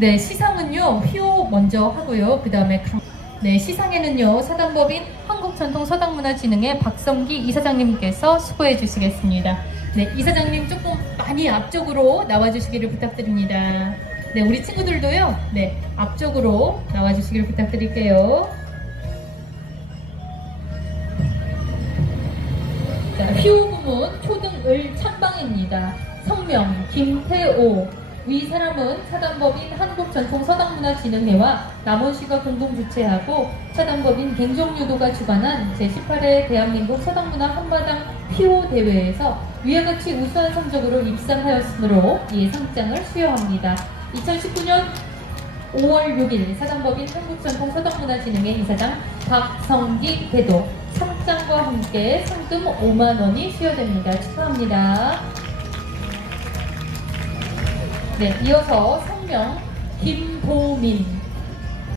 네, 시상은요, 휘호 먼저 하고요. 그 다음에 강... 네, 시상에는요, 사단법인 한국전통서당문화진흥회 박성기 이사장님께서 수고해 주시겠습니다. 네, 이사장님 조금 많이 앞쪽으로 나와주시기를 부탁드립니다. 네, 우리 친구들도요, 네, 앞쪽으로 나와주시기를 부탁드릴게요. 자, 휘호 부문 초등을 찬방입니다. 성명 김태오 위 사람은 사단법인 한국전통서당문화진흥회와 남원시가 공동 주최하고 사단법인 갱종유도가 주관한 제18회 대한민국 서당문화 한바당 휘호 대회에서 위와 같이 우수한 성적으로 입상하였으므로 이 상장을 수여합니다. 2019년 5월 6일 사단법인 한국전통서당문화진흥회 이사장 박성기 대도 상장과 함께 상금 5만 원이 수여됩니다. 축하합니다. 네, 이어서 성명 김보민